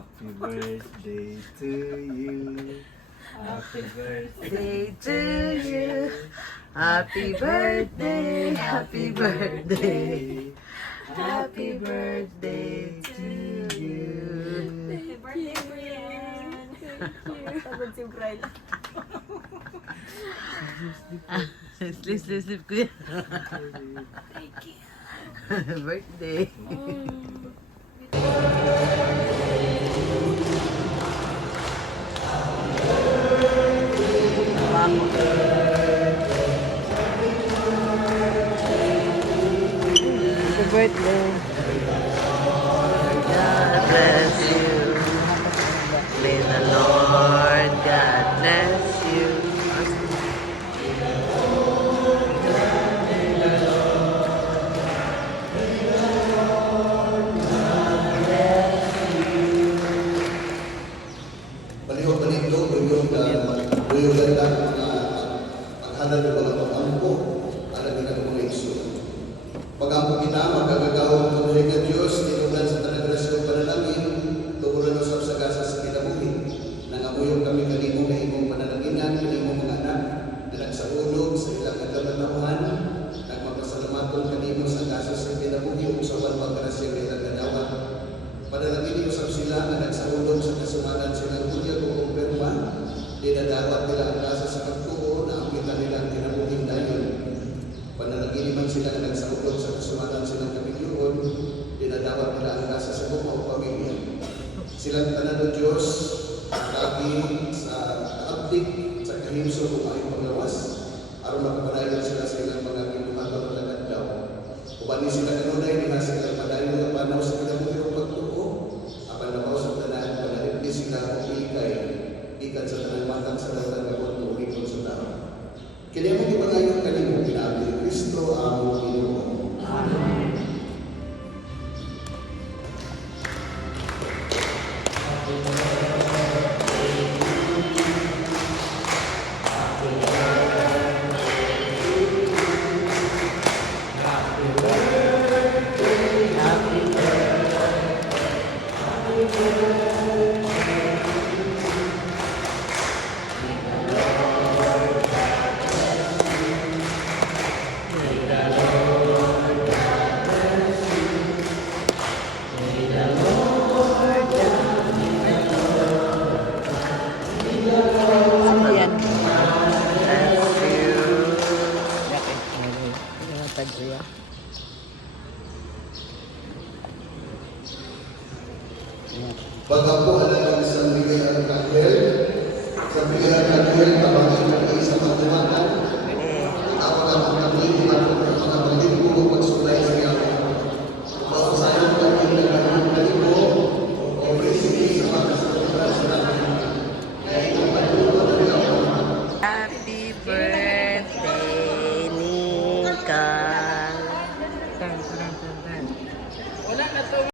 Happy birthday to you. Happy birthday Day to you. Happy birthday, happy birthday. Happy birthday to you. Happy birthday, Brian! Thank you. Pagod si Brian. Sleep ko yan. Thank you. Birthday. Happy birthday. God bless you. May the Lord God bless you. Palihog pa nito, buyog ganda na paghalal ko ng pag-ampo, alam na ng mga iso. Pag-ampo kita, magagagawang tuloy ka Diyos, tinugan sa talagrasyon panalangin, tukulan usap sa gasa sa kinabuhi. Nangamuyong kami kanimo na imong panalaginan, kanimo mga anak, na nagsaulog sa ilang katabatawahan, nagmapasalamatong kanimo sa gasa sa kinabuhi, usawan pagkarasya ng ilang kadawan. Panalangin usap sila na nagsaulog sa kasumanan silang kuya kung kumpirma, dinadawat nila ang kasa sa pagtuo na ampitan nila ang kinabuhing dayon. Panalangin man sila na nagsaulog sa kasumanan silang kapigyoon, dinadawat nila ang kasa sa bumaw pamilya. Silang tanan ng Diyos, lagi sa kaabdik, sa kahimso kung ay panglawas, aron makapadayon sila sa ilang mga kinuhatang na nagdaw. Ubani sila kanunay, niya silang padayon na panaw sa kinabuhing pagtuo, apan nabaw sa tanan, panalipli sila o ikay, ikan sa tanan matang sa dalang gabon o ikon sa tao. Kaya mo ipangayon kanimo, pinaabdi ni Kristo, ang Ginoo. Amen. Ano yan? Bless you. Okay. Tag siya. Pag ako alam ang isang bigay at